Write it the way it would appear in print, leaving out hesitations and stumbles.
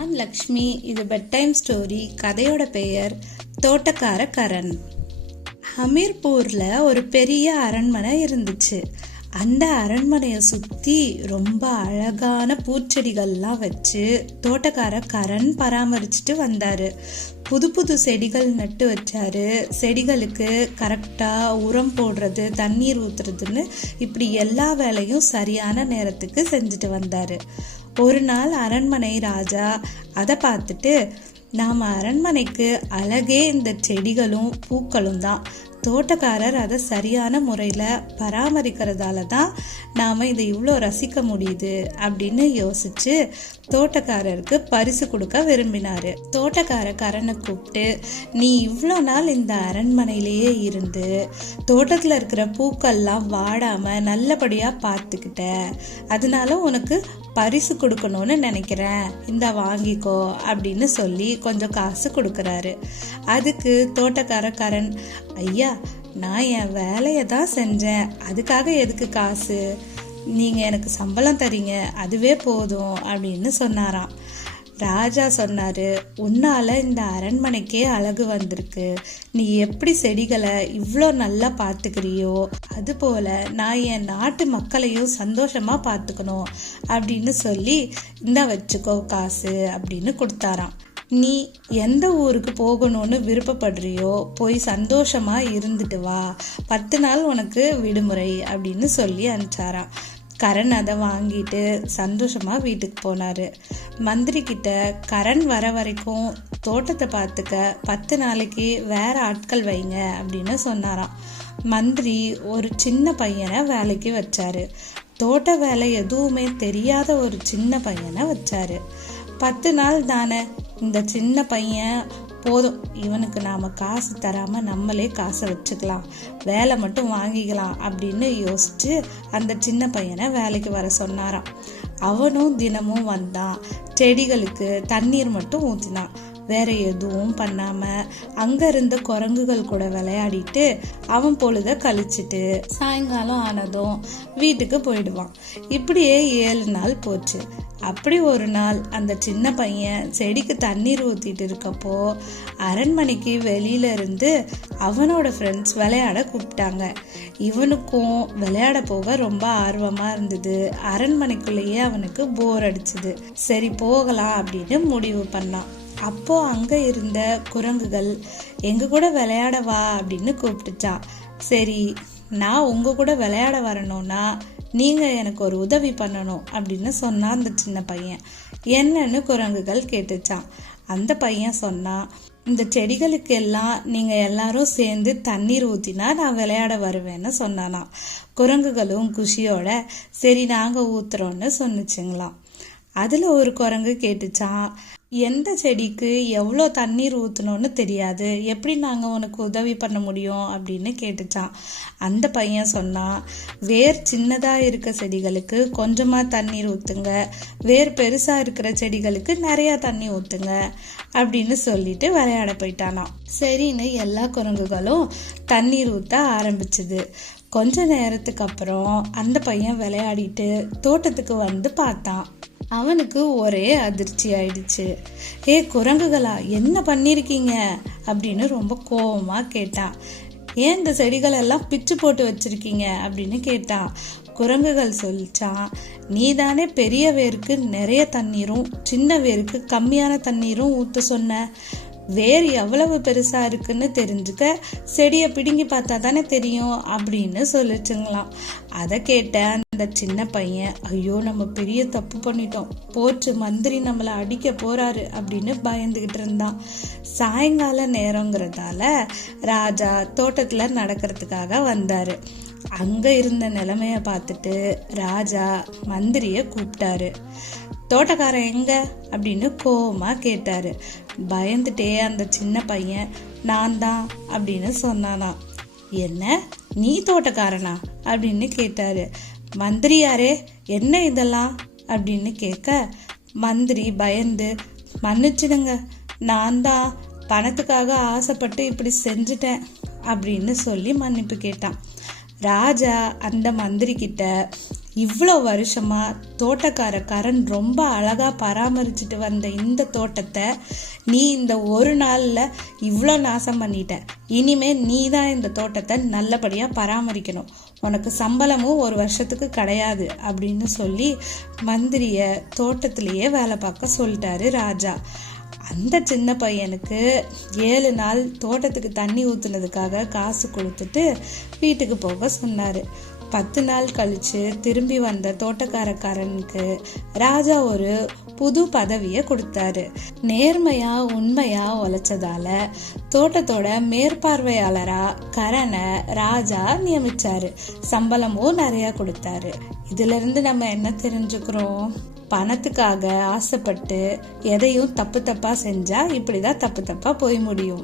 நான் லக்ஷ்மி. இது bed time story. கதையோட பெயர் தோட்டக்கார கரண். ஹமீர்பூர்ல ஒரு பெரிய அரண்மனை இருந்துச்சு. அந்த அரண்மனையை சுற்றி ரொம்ப அழகான பூச்செடிகள்லாம் வச்சு தோட்டக்கார கரண் பராமரிச்சுட்டு வந்தார். புது புது செடிகள் நட்டு வச்சாரு. செடிகளுக்கு கரெக்டாக உரம் போடுறது, தண்ணீர் ஊற்றுறதுன்னு இப்படி எல்லா வேலையும் சரியான நேரத்துக்கு செஞ்சுட்டு வந்தார். ஒரு நாள் அரண்மனை ராஜா அதை பார்த்துட்டு, நாம் அரண்மனைக்கு அழகே இந்த செடிகளும் பூக்களும் தான். தோட்டக்காரர் அதை சரியான முறையில் பராமரிக்கிறதால தான் நாம் இதை இவ்வளோ ரசிக்க முடியுது அப்படின்னு யோசிச்சு தோட்டக்காரருக்கு பரிசு கொடுக்க விரும்பினார். தோட்டக்கார கரனை கூப்பிட்டு, நீ இவ்வளோ நாள் இந்த அரண்மனையிலேயே இருந்து தோட்டத்தில் இருக்கிற பூக்கள்லாம் வாடாமல் நல்லபடியாக பார்த்துக்கிட்ட, அதனால உனக்கு பரிசு கொடுக்கணும்னு நினைக்கிறேன், இந்த வாங்கிக்கோ அப்படின்னு சொல்லி கொஞ்சம் காசு கொடுக்குறாரு. அதுக்கு தோட்டக்கார கரண், ஐயா, நான் என் வேலையை தான் செஞ்சேன், அதுக்காக எதுக்கு காசு? நீங்கள் எனக்கு சம்பளம் தரீங்க, அதுவே போதும் அப்படின்னு சொன்னாராம். ராஜா சொன்னார், உன்னால் இந்த அரண்மனைக்கே அழகு வந்திருக்கு. நீ எப்படி செடிகளை இவ்வளோ நல்லா பார்த்துக்கிறியோ அதுபோல் நான் என் நாட்டு மக்களையும் சந்தோஷமாக பார்த்துக்கணும் அப்படின்னு சொல்லி, இந்த வச்சுக்கோ காசு அப்படின்னு கொடுத்தாராம். நீ எந்த ஊருக்கு போகணும்னு விருப்பப்படுறியோ போய் சந்தோஷமா இருந்துட்டு வா, 10 நாள் உனக்கு விடுமுறை அப்படின்னு சொல்லி அனுப்பிச்சாராம். கரண் அதை வாங்கிட்டு சந்தோஷமா வீட்டுக்கு போனாரு. மந்திரி கிட்ட, கரண் வர வரைக்கும் தோட்டத்தை பார்த்துக்க 10 நாளைக்கு வேற ஆட்கள் வைங்க அப்படின்னு சொன்னாராம். மந்திரி ஒரு சின்ன பையனை வேலைக்கு வச்சாரு. தோட்ட வேலை எதுவுமே தெரியாத ஒரு சின்ன பையனை வச்சாரு. 10 நாள் தானே, இந்த சின்ன பையன் போதும், இவனுக்கு நாம் காசு தராமல் நம்மளே காசை வச்சுக்கலாம், வேலை மட்டும் வாங்கிக்கலாம் அப்படின்னு யோசிச்சு அந்த சின்ன பையனை வேலைக்கு வர சொன்னாராம். அவனும் தினமும் வந்தான். செடிகளுக்கு தண்ணீர் மட்டும் ஊற்றினான். வேற எதுவும் பண்ணாம அங்க இருந்த குரங்குகள் கூட விளையாடிட்டு அவன் பொழுத கழிச்சிட்டு சாயங்காலம் ஆனதும் வீட்டுக்கு போயிடுவான். இப்படியே 7 நாள் போச்சு. அப்படி ஒரு நாள் அந்த சின்ன பையன் செடிக்கு தண்ணீர் ஊத்திட்டு இருக்கப்போ அரண்மனைக்கு வெளியில இருந்து அவனோட ஃப்ரெண்ட்ஸ் விளையாட கூப்பிட்டாங்க. இவனுக்கும் விளையாட போக ரொம்ப ஆர்வமா இருந்தது. அரண்மனைக்குள்ளேயே அவனுக்கு போர் அடிச்சுது. சரி போகலாம் அப்படின்னு முடிவு பண்ணான். அப்போ அங்க இருந்த குரங்குகள், எங்க கூட விளையாட வா அப்படின்னு கூப்பிட்டுச்சான். சரி, நான் உங்க கூட விளையாட வரணும்னா நீங்க எனக்கு ஒரு உதவி பண்ணணும் அப்படின்னு சொன்னான் அந்த சின்ன பையன். என்னன்னு குரங்குகள் கேட்டுச்சான். அந்த பையன் சொன்னான், இந்த செடிகளுக்கு எல்லாம் நீங்க எல்லாரும் சேர்ந்து தண்ணீர் ஊத்தினா நான் விளையாட வருவேன்னு சொன்னானா. குரங்குகளும் குஷியோட சரி நாங்க ஊத்துறோம்னு சொன்னிச்சுங்களாம். அதுல ஒரு குரங்கு கேட்டுச்சான், எந்த செடிக்கு எவ்வளோ தண்ணீர் ஊற்றணும்னு தெரியாது, எப்படி நாங்கள் உனக்கு உதவி பண்ண முடியும் அப்படின்னு கேட்டுச்சான். அந்த பையன் சொன்னான், வேர் சின்னதாக இருக்க செடிகளுக்கு கொஞ்சமாக தண்ணீர் ஊற்றுங்க, வேர் பெருசாக இருக்கிற செடிகளுக்கு நிறையா தண்ணி ஊற்றுங்க அப்படின்னு சொல்லிட்டு விளையாட போயிட்டானாம். சரின்னு எல்லா குரங்குகளும் தண்ணீர் ஊற்ற ஆரம்பிச்சுது. கொஞ்ச நேரத்துக்கு அப்புறம் அந்த பையன் விளையாடிட்டு தோட்டத்துக்கு வந்து பார்த்தான். அவனுக்கு ஒரே அதிர்ச்சி ஆயிடுச்சு. ஏ குரங்குகளா, என்ன பண்ணிருக்கீங்க அப்படின்னு ரொம்ப கோபமா கேட்டான். ஏன் இந்த செடிகள் எல்லாம் பிச்சு போட்டு வச்சிருக்கீங்க அப்படின்னு கேட்டான். குரங்குகள் சொல்லிச்சான், நீ தானே பெரிய வேருக்கு நிறைய தண்ணீரும் சின்ன வேருக்கு கம்மியான தண்ணீரும் ஊற்ற சொன்ன, வேர் எவ்வளவு பெருசா இருக்குன்னு தெரிஞ்சுக்க செடியை பிடுங்கி பார்த்தா தானே தெரியும் அப்படின்னு சொல்லிச்சுங்களாம். அதை கேட்ட அந்த சின்ன பையன், ஐயோ நம்ம பெரிய தப்பு பண்ணிட்டோம், போச்சு, மந்திரி நம்மளை அடிக்க போறாரு அப்படின்னு பயந்துகிட்டு இருந்தான். சாயங்கால நேரங்கிறதால ராஜா தோட்டத்துல நடக்கிறதுக்காக வந்தாரு. அங்க இருந்த நிலைமைய பார்த்துட்டு ராஜா மந்திரிய கூப்பிட்டாரு. தோட்டக்காரன் எங்க அப்படின்னு கோவமா கேட்டாரு. பயந்துட்டே அந்த சின்ன பையன், நான் தான் அப்படின்னு சொன்னானா. என்ன, நீ தோட்டக்காரனா அப்படின்னு கேட்டாரு. மந்திரி யாரே, என்ன இதெல்லாம் அப்படின்னு கேட்க மந்திரி பயந்து, மன்னிச்சிடுங்க, நான் தான் பணத்துக்காக ஆசைப்பட்டு இப்படி செஞ்சுட்டேன் அப்படின்னு சொல்லி மன்னிப்பு கேட்டான். ராஜா அந்த மந்திரி கிட்ட, இவ்வளோ வருஷமா தோட்டக்கார கரண் ரொம்ப அழகா பராமரிச்சுட்டு வந்த இந்த தோட்டத்தை நீ இந்த ஒரு நாள்ல இவ்வளோ நாசம் பண்ணிட்ட. இனிமே நீ தான் இந்த தோட்டத்தை நல்லபடியா பராமரிக்கணும். உனக்கு சம்பளமும் ஒரு வருஷத்துக்கு கிடையாது அப்படின்னு சொல்லி மந்திரிய தோட்டத்திலேயே வேலை பார்க்க சொல்லிட்டாரு ராஜா. அந்த சின்ன பையனுக்கு 7 நாள் தோட்டத்துக்கு தண்ணி ஊத்துனதுக்காக காசு கொடுத்துட்டு வீட்டுக்கு போக சொன்னாரு. 10 நாள் கழிச்சு திரும்பி வந்த தோட்டக்காரனுக்கு ராஜா ஒரு புது பதவியை கொடுத்தாரு. நேர்மையா உண்மையா உழைச்சதால தோட்டத்தோட மேற்பார்வையாளரா கரனை ராஜா நியமிச்சாரு. சம்பளமும் நிறைய கொடுத்தாரு. இதுல இருந்து நம்ம என்ன தெரிஞ்சுக்கிறோம்? பணத்துக்காக ஆசைப்பட்டு எதையும் தப்பு தப்பா செஞ்சா இப்படிதான் தப்பு தப்பா போய் முடியும்.